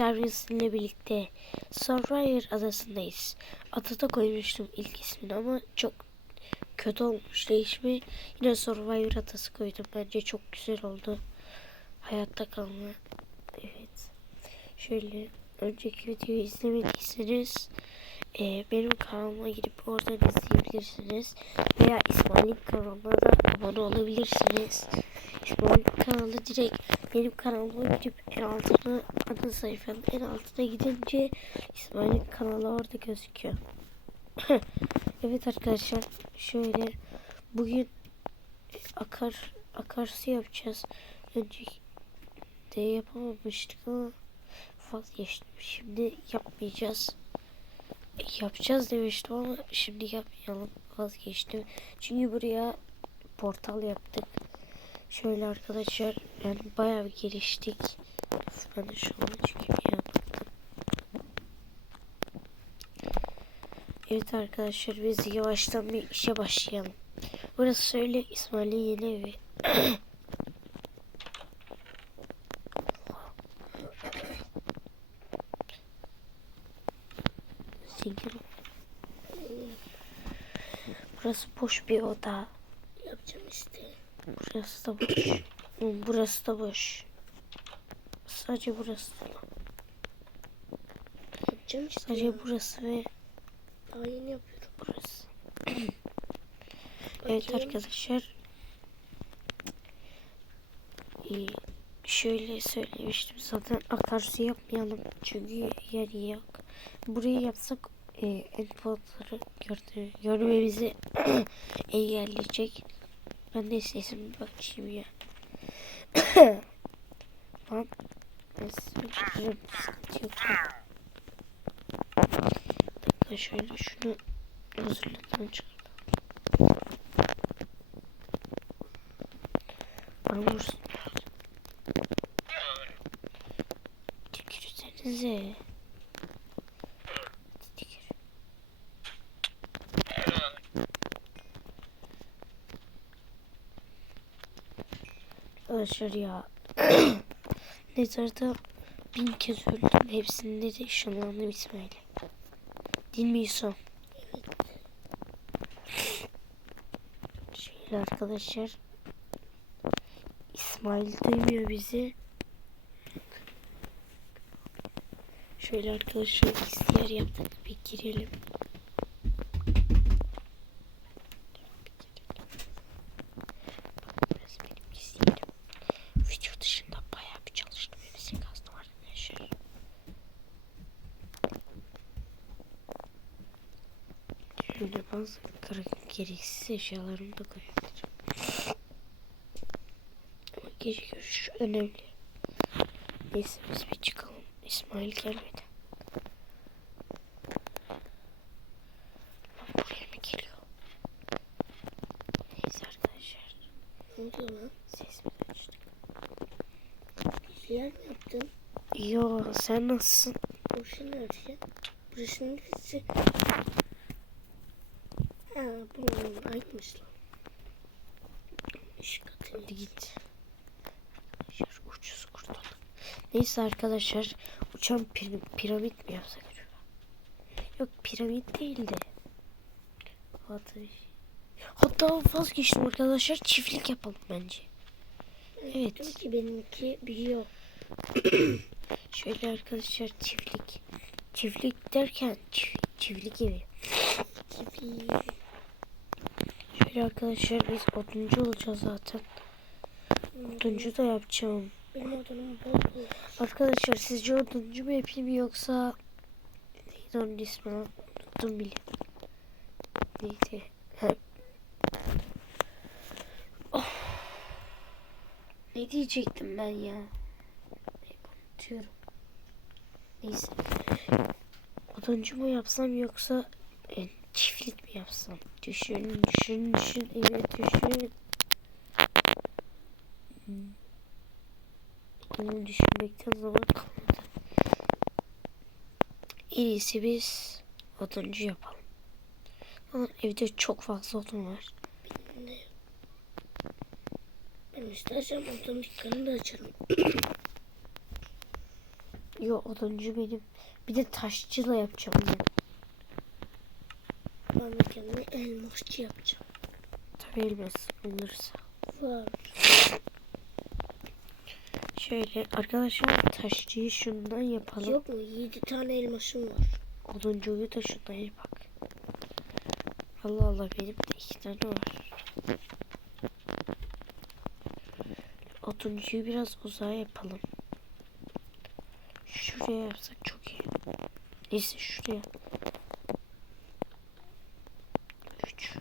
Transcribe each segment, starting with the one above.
sizinle birlikte Survivor adasındayız. Adada koymuştum ilk ismini ama çok kötü olmuş değişimi. Yine Survivor adası koydum. Bence çok güzel oldu. Hayatta kalma. Evet. Şöyle önceki videoyu izlemediyseniz e, benim kanalıma girip oradan izleyebilirsiniz. Veya İsmail'in kanalına da abone olabilirsiniz. İsmail'in kanalı direkt benim kanalıma girip en altına ana sayfanın en altına gidince İsmail'in kanalı orada gözüküyor. evet arkadaşlar şöyle bugün akar akarsu yapacağız. Önce de yapamamıştık ama vazgeçtim. Şimdi yapmayacağız. Yapacağız demiştim ama şimdi yapmayalım. Vazgeçtim. Çünkü buraya portal yaptık. Şöyle arkadaşlar yani bayağı bir geliştik. Ben de şu an bir yaptım. Evet arkadaşlar biz yavaştan bir işe başlayalım. Burası söyle İsmail'in yeni evi. Burası boş bir oda. Yapacağım işte. Burası da boş. Burası da boş. Sadece burası. Yapacağım işte. Sadece ya. burası ve Daha yeni yapıyorum. burası. Evet arkadaşlar. Ee, şöyle söylemiştim zaten akarsu yapmayalım çünkü yer yok. Burayı yapsak e, endpotları gördü, görmemizi engelleyecek. Ben de sesimi bakayım ya. Lan ben sesimi çıkarırım sıkıntı şöyle şunu hazırladım çıkardım. Vurmuş. Tükürsenize. Arkadaşlar ya. Nezarda bin kez öldüm. Hepsinde de ışınlandım İsmail'e. Değil mi Yusuf? Şöyle arkadaşlar. İsmail duymuyor bizi. Şöyle arkadaşlar istiyer yaptık. Bir girelim. Biraz benim isteyelim. Video dışında bayağı bir çalıştım. Hepsi kastım arkadaşlar. Şöyle bazı gereksiz eşyalarımı da koyabilirim. Ama gece görüşü önemli. Neyse biz bir çıkalım. İsmail gelmedi. Buraya mı geliyor? Neyse arkadaşlar. Ne oluyor lan? Sesimi açtık. Bir şeyler mi yaptın? Yo sen nasılsın? Burası neresi? Burası neresi? Bunun aynıymış lan. Hadi git. Arkadaşlar ucuz kurtulduk. Neyse arkadaşlar uçan pir- piramit mi yapsak acaba? Yok piramit değil de. Hatta, hatta vazgeçtim arkadaşlar çiftlik yapalım bence. Evet. Ki benimki biliyor. Şöyle arkadaşlar çiftlik. Çiftlik derken çift, çiftlik. Gibi. Şöyle arkadaşlar biz oduncu olacağız zaten. Oduncu da yapacağım. Benim odamım bol bol. Arkadaşlar sizce oduncu mu yapayım yoksa neydi onun ismi? Unuttum bile. Neydi? Oh. Ne diyecektim ben ya? Hep unutuyorum. Neyse. Oduncu mu yapsam yoksa e, çiftlik mi yapsam? Düşün, düşün, düşün. Evet düşün. Hmm. Onu düşünmekten zaman kalmadı. En iyisi biz oduncu yapalım. Ama evde çok fazla odun var. Ben istersem odamın dükkanını da açarım. Yo oduncu benim. Bir de taşçıyla yapacağım ben. Ben de kendime elmasçı yapacağım. Tabii elmas olursa. Var. Şöyle arkadaşlar taşçıyı şundan yapalım. Yok mu? 7 tane elmasım var. Oduncuyu da şundan yapak. Allah Allah benim de iki tane var. Oduncuyu biraz uzağa yapalım. Şuraya yapsak çok iyi. Neyse şuraya. Üç.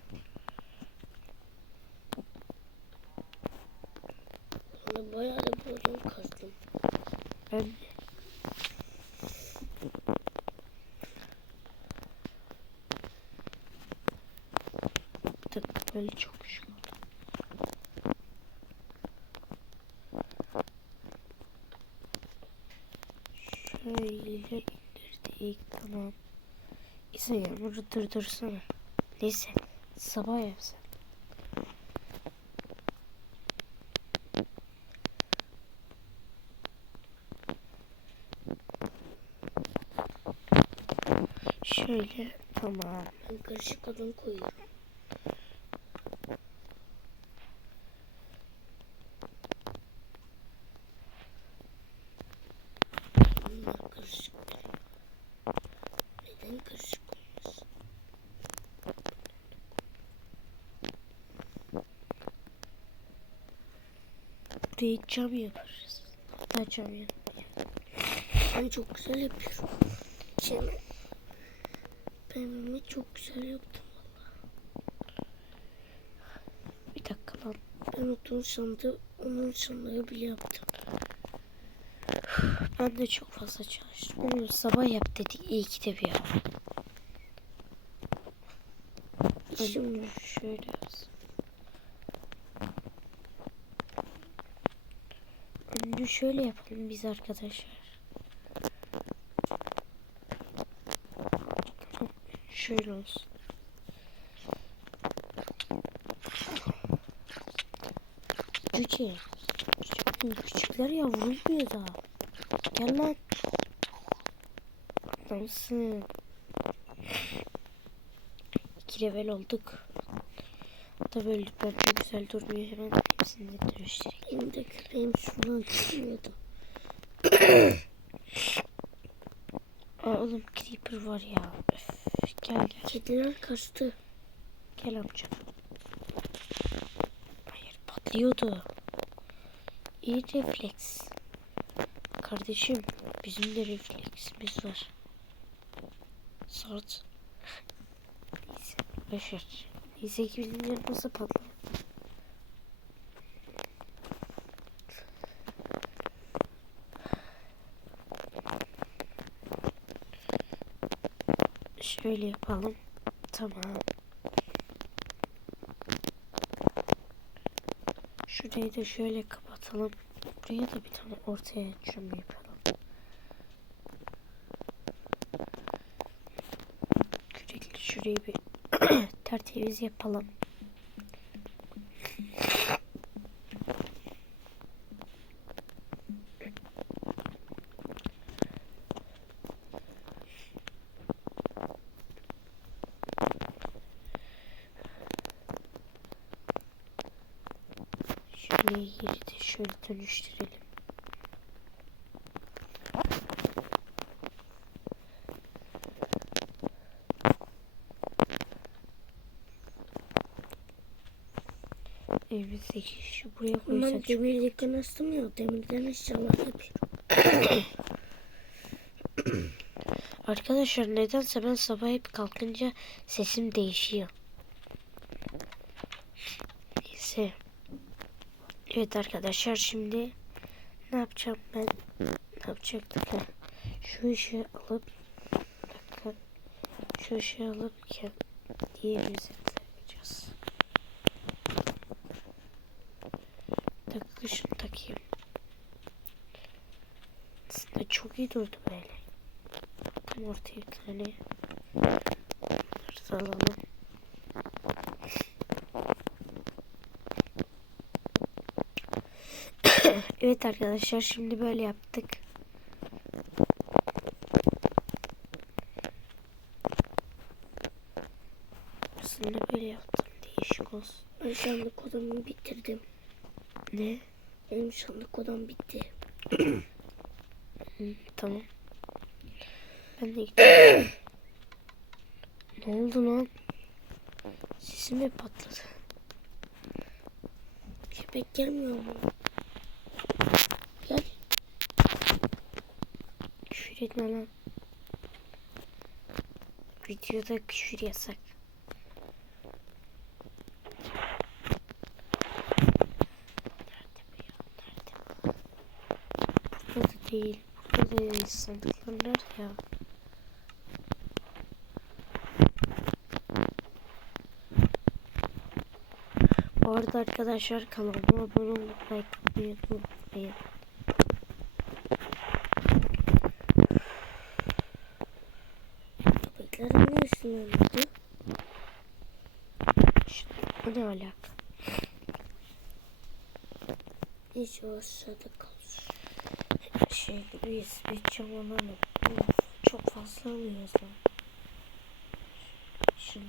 Ben de bayağı da bir odun kazdım. Ben de. Bir dakika böyle çok küçük oldu. Şöyle tamam. İsa yağmuru durdursana. Neyse sabah yapsam. Şöyle tamam. Ben karışık odun koyuyorum. Bunlar karışık. Neden karışık olmasın? Buraya cam yaparız. Hatta cam yap. Ben çok güzel yapıyorum. Şimdi ben bunu çok güzel yaptım. Bir dakika lan. Ben odun sandığı, onun sandığı bile yaptım. Ben de çok fazla çalıştım. Onu sabah yap dedik. İyi ki de bir yap. Şimdi Şöyle yaz. Önce şöyle yapalım biz arkadaşlar. Şöyle olsun. Cüce. Küçükler ya vurulmuyor daha. Gel lan. Adamsın. İki level olduk. Da böldük ben çok güzel durmuyor hemen de dönüştüreyim. benim de köpeğim şuradan çıkıyordu. Aa oğlum creeper var ya. Öf, gel gel. Kediler kaçtı. Gel amca. Hayır patlıyordu. İyi refleks. Kardeşim bizim de refleksimiz var. Sort. Neyse boşver. Neyse ki bizim yanımızda patlıyor. Şöyle yapalım. Tamam. Şurayı da şöyle kapatalım. Buraya da bir tane ortaya cam yapalım. Kürekli şurayı bir tertemiz yapalım. Şöyle yeri de şöyle dönüştürelim. Evimizdeki şu buraya Ben koysak çok demirlikten astım. Demirden eşyalar yapıyorum. Arkadaşlar nedense ben sabah hep kalkınca sesim değişiyor. Neyse. Evet arkadaşlar şimdi ne yapacağım ben? Ne yapacaktık ha? Şu ışığı alıp dakika. Şu ışığı alıp ya, diğerimize takacağız. Dakika şunu takayım. Aslında çok iyi durdu böyle. Tam ortaya bir tane. Bunları alalım. Evet arkadaşlar şimdi böyle yaptık. Aslında böyle yaptım değişik olsun. Ben şanlık odamı bitirdim. Ne? Benim şanlık odam bitti. tamam. Ben de gidiyorum. ne oldu lan? Sesim mi patladı? Köpek gelmiyor mu? Küfür etme lan. Videoda küfür yasak. Burada da değil. Burada da değil. Sandıklar ya? Bu arada arkadaşlar kanalıma abone atmayı unutmayın. Köpeklerin ne üstüne oynadı? Şimdi bu ne alaka? Neyse o aşağıda kalsın. Şey biz bir. Of, çok fazla alıyoruz lan. Şimdi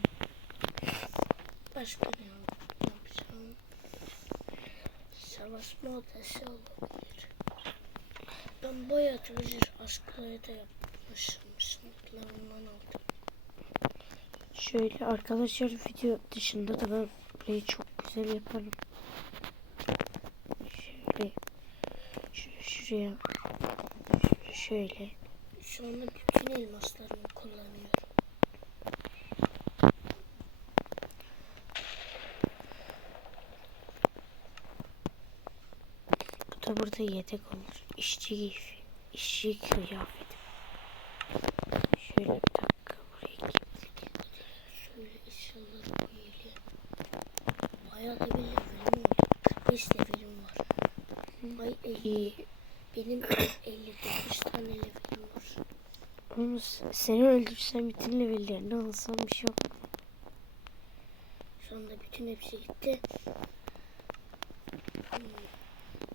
Başka ne yapacağım? Savaşma odası olabilir. Ben boyatıcı askıları da yapmışım. Sınıflarından aldım. şöyle arkadaşlar video dışında da ben burayı çok güzel yaparım. Şöyle şu- şuraya şöyle Şu anda bütün elmaslarımı kullanıyorum. bu da burada yedek olur. İşçi. İşçi kıyafeti. Şöyle bir dakika buraya gittik. Şöyle eşyaları koyayım. Bayağı da bir levelim oldu. 45 levelim var. Ay elli- İyi. Benim 59 tane levelim var. Oğlum seni öldürsem bütün levellerini alsam bir şey yok. Şu anda bütün hepsi gitti.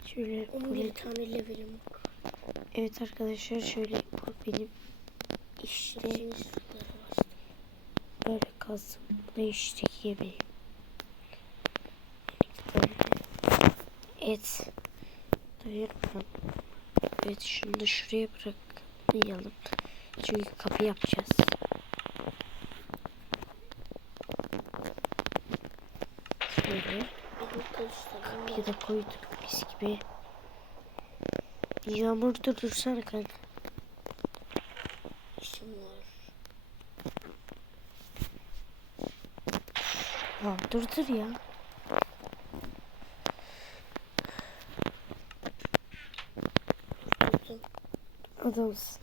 Şöyle 11 buraya tane levelim var. Evet arkadaşlar şöyle bu benim işte böyle kazdım. Bu da işte yemeğim. Et. Dayanmam. Evet da şuraya bırakmayalım. Çünkü kapı yapacağız. Şöyle kapıyı da koyduk mis gibi. Yağmur durdursana kanka. İşim var. Ha, durdur ya. Adamsın.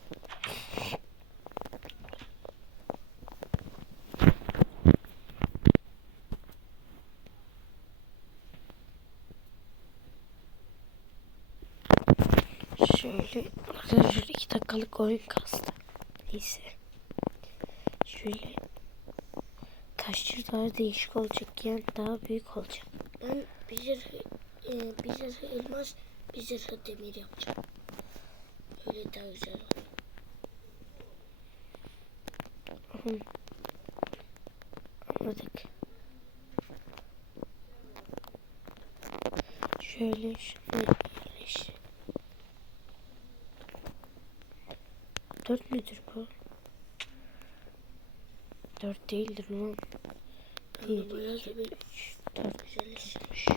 Şöyle arkadaşlar iki dakikalık oyun kastı. Neyse. Şöyle taşçı daha değişik olacak yani daha büyük olacak. Ben bir zırhı, e, bir zırhı elmas, bir zırhı demir yapacağım. Öyle daha güzel olur. Anladık. Şöyle şöyle. Dört müdür bu? Dört değildir lan. İki, da üç, dört, güzel iş. üç.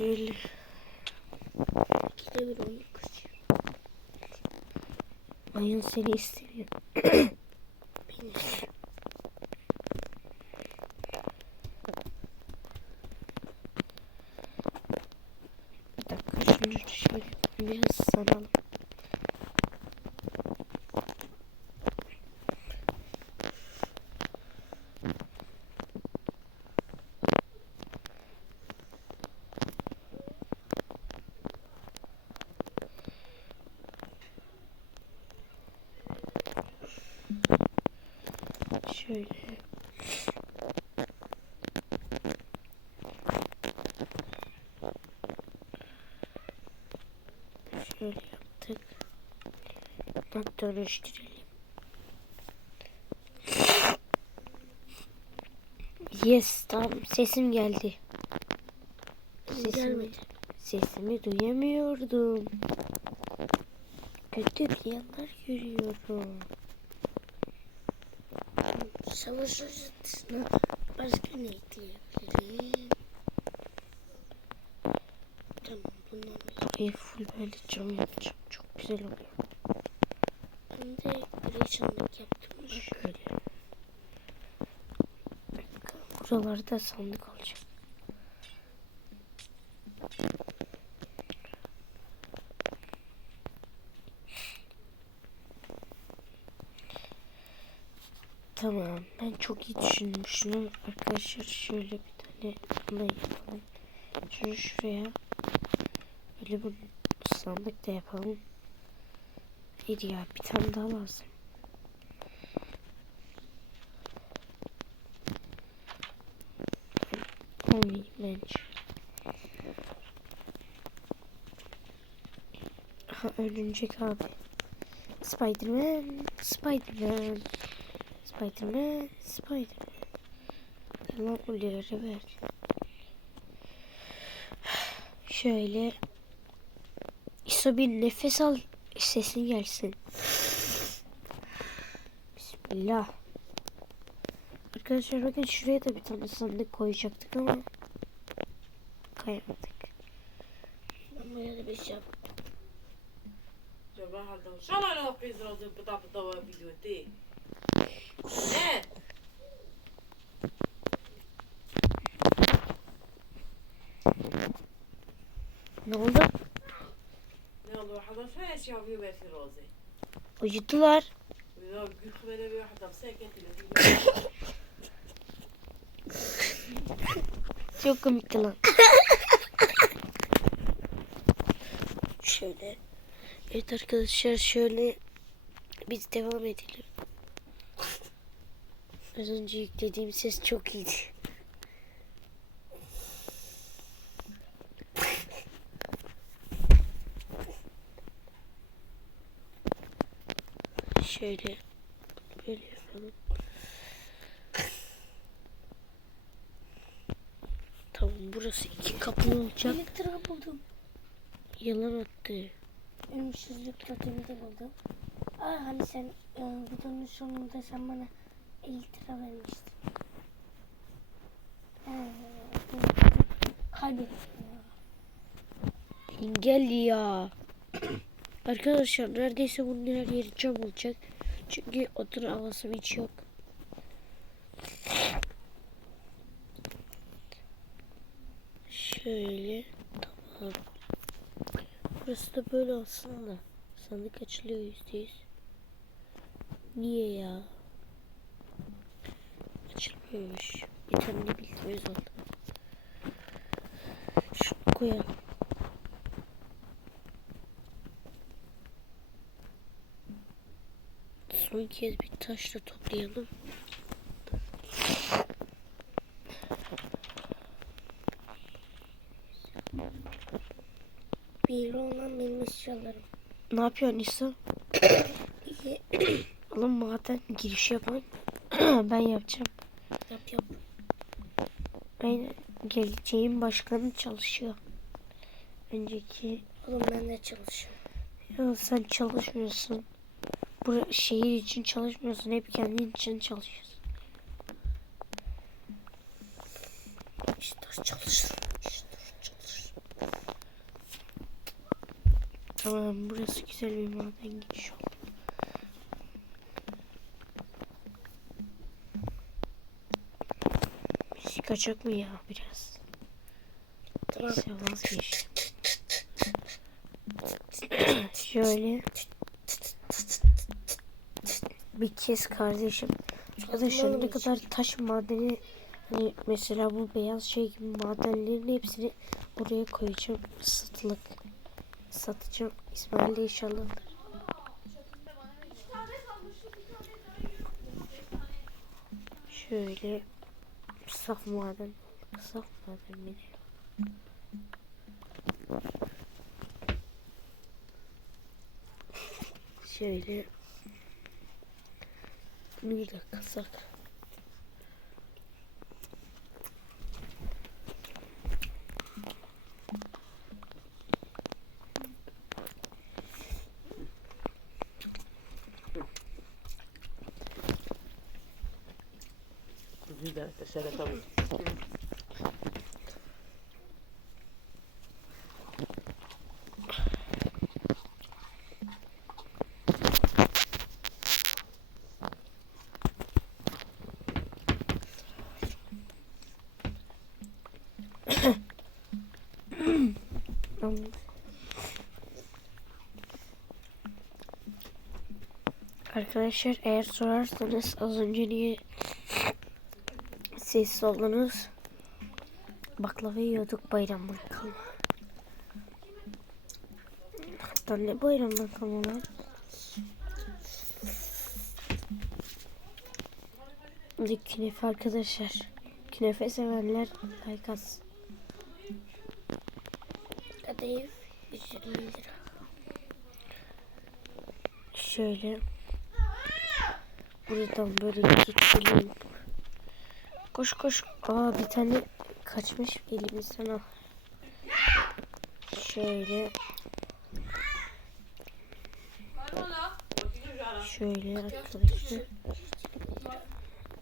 Şöyle İkide bir onu kızıyor. Ayın seni istemiyor. Beni Bir dakika şunu şöyle biraz saralım. Şöyle Bak dönüştürelim. Yes tamam sesim geldi. Sesimi, Gelmedi. sesimi duyamıyordum. Kötü rüyalar görüyorum. Savaş özettisine başka ne ekleyebilirim? Tamam bundan bir. Burayı full böyle cam yapacağım. Çok güzel oluyor. Creation'lık yaptım. Şöyle. Buralarda sandık olacak. Tamam. Ben çok iyi düşünmüşüm. Arkadaşlar şöyle bir tane bundan yapalım. Şunu şuraya. Böyle bir sandık da yapalım. Hayır ya bir tane daha lazım. Bence. Aha örümcek abi. Spiderman, Spiderman, Spiderman, Spiderman. Yalan oluyor ver. Şöyle. İso bir nefes al sesin gelsin. Bismillah. Arkadaşlar bakın şuraya da bir tane sandık koyacaktık ama kayamadık. Ben buraya da bir şey yap. جبهة هذا شو ما له قيز روزي بطا بطا فيديوتي ايه Ne oldu? يلا واحدة شو ايش يا في بيتي روزي Uyudular. وإذا بيجي خبرة بي واحدة بساكت اللي Çok komikti lan. Şöyle. Evet arkadaşlar şöyle biz devam edelim. Az önce yüklediğim ses çok iyiydi. Şöyle böyle yapalım. Burası iki kapılı olacak. Elektriği buldum. Yalan attı. Ölümsüzlük totemi de buldum. Aa, hani sen e, videonun sonunda sen bana 50 lira vermiştin. Kaybettim ya. Gel ya. Arkadaşlar neredeyse bunun her yeri cam olacak. Çünkü otur havası hiç yok. Şöyle tamam. Burası da böyle olsun da. Sandık açılıyor yüzde yüz. Niye ya? Açılmıyormuş. Bir tane de bildiğimiz oldu. Şunu koyalım. Son kez bir taşla toplayalım. Bir olan benim eşyalarım. Ne yapıyorsun İsa? Oğlum maden giriş yapan ben yapacağım. Yap yap. Aynen. Geleceğin başkanı çalışıyor. Önceki Oğlum ben de çalışıyorum. ya sen çalışmıyorsun. Bu şehir için çalışmıyorsun. Hep kendin için çalışıyorsun. İşte çalışırım. İşte çalışırım. Tamam burası güzel bir maden giriş oldu. Müzik kaçak mı ya biraz? Tamam. Neyse vazgeçtim. Şöyle. Bir kez kardeşim. Arkadaşlar ne kadar taş madeni hani mesela bu beyaz şey gibi madenlerin hepsini oraya koyacağım satılık satacağım İsmail de inşallah şöyle saf maden saf maden mi? Şöyle. Bir de kasak. Tesere tabii. Arkadaşlar eğer sorarsanız az önce niye sessiz oldunuz? Baklava yiyorduk bayramdan kalma. Hatta ne bayramdan kalma lan? De künefe arkadaşlar. Künefe sevenler like atsın. Kadayıf 120 lira. Şöyle. Buradan böyle geçelim. Koş koş. Aa bir tane kaçmış elimizden al. Şöyle. Şöyle arkadaşlar.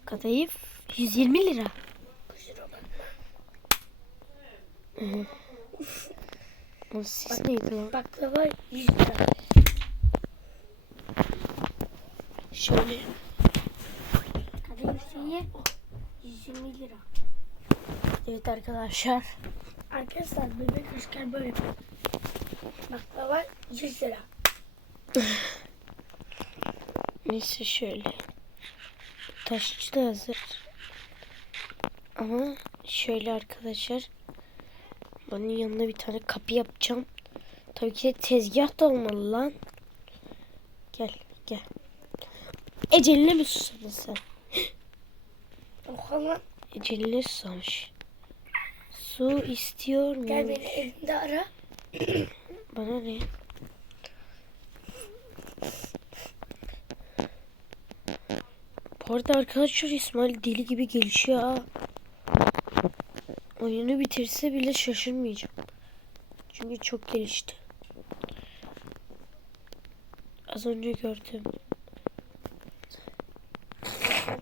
Kadayıf 120 lira. O ses neydi lan? Baklava 100 lira. Şöyle. Kadayıf şeyi 120 lira. Evet arkadaşlar. Arkadaşlar bebek asker böyle. Baklava 100 lira. Neyse şöyle. Taşçı da hazır. Ama şöyle arkadaşlar. Bunun yanına bir tane kapı yapacağım. Tabii ki de tezgah da olmalı lan. Gel gel. Eceline mi susadın sen? Oha lan. Eceline susamış. Su istiyor mu? Gel beni evinde ara. Bana ne? Bu arada arkadaşlar İsmail deli gibi gelişiyor ha. Oyunu bitirse bile şaşırmayacağım. Çünkü çok gelişti. Az önce gördüm.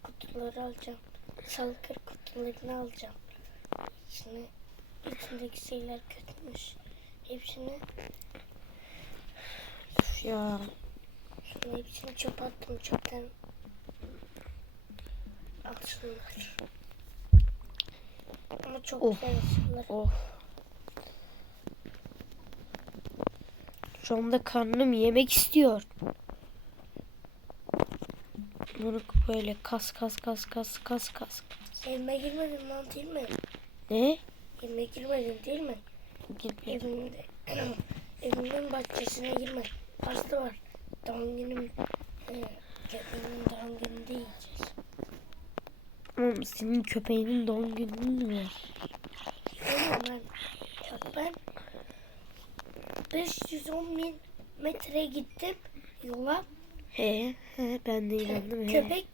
Kutuları alacağım. Salkır kutularını alacağım. İçine, içindeki şeyler kötümüş. Hepsini, ya. şunu hepsini çöpe attım çöpten. Alsınlar. Ama çok Of. güzel alsınlar. Of. Şu anda karnım yemek istiyor. Bunu böyle kas kas kas kas kas kas. Evime girmedin lan değil mi? Ne? Evime girmedin değil mi? Girmedim. Evimde, evimin bahçesine girme. Pasta var. Doğum günüm, e, köpeğimin doğum gününde yiyeceğiz. Oğlum senin köpeğinin doğum günün mü var? Ben, bak ben 510 bin metre gittim yola. He, he ben de inandım he. Köpek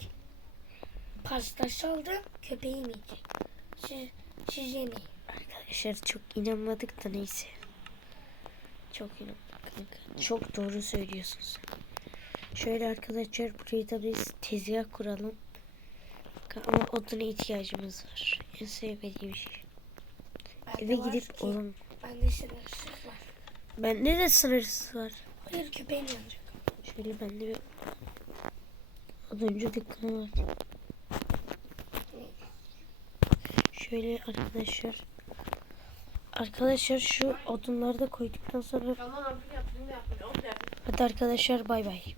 pastası aldım. Köpeğim yiyecek. Siz, siz yemeyin. Arkadaşlar çok inanmadık da neyse. Çok kanka. Çok doğru söylüyorsun sen. Şöyle arkadaşlar burayı da biz tezgah kuralım. Ama oduna ihtiyacımız var. En sevmediğim şey. Bende Eve gidip ki, oğlum. Bende sınırsız var. Bende de sınırsız var. Hayır köpeğim yanacak. Şöyle bende bir oduncu dükkanı var. Şöyle arkadaşlar. Arkadaşlar şu odunları da koyduktan sonra hadi arkadaşlar bay bay.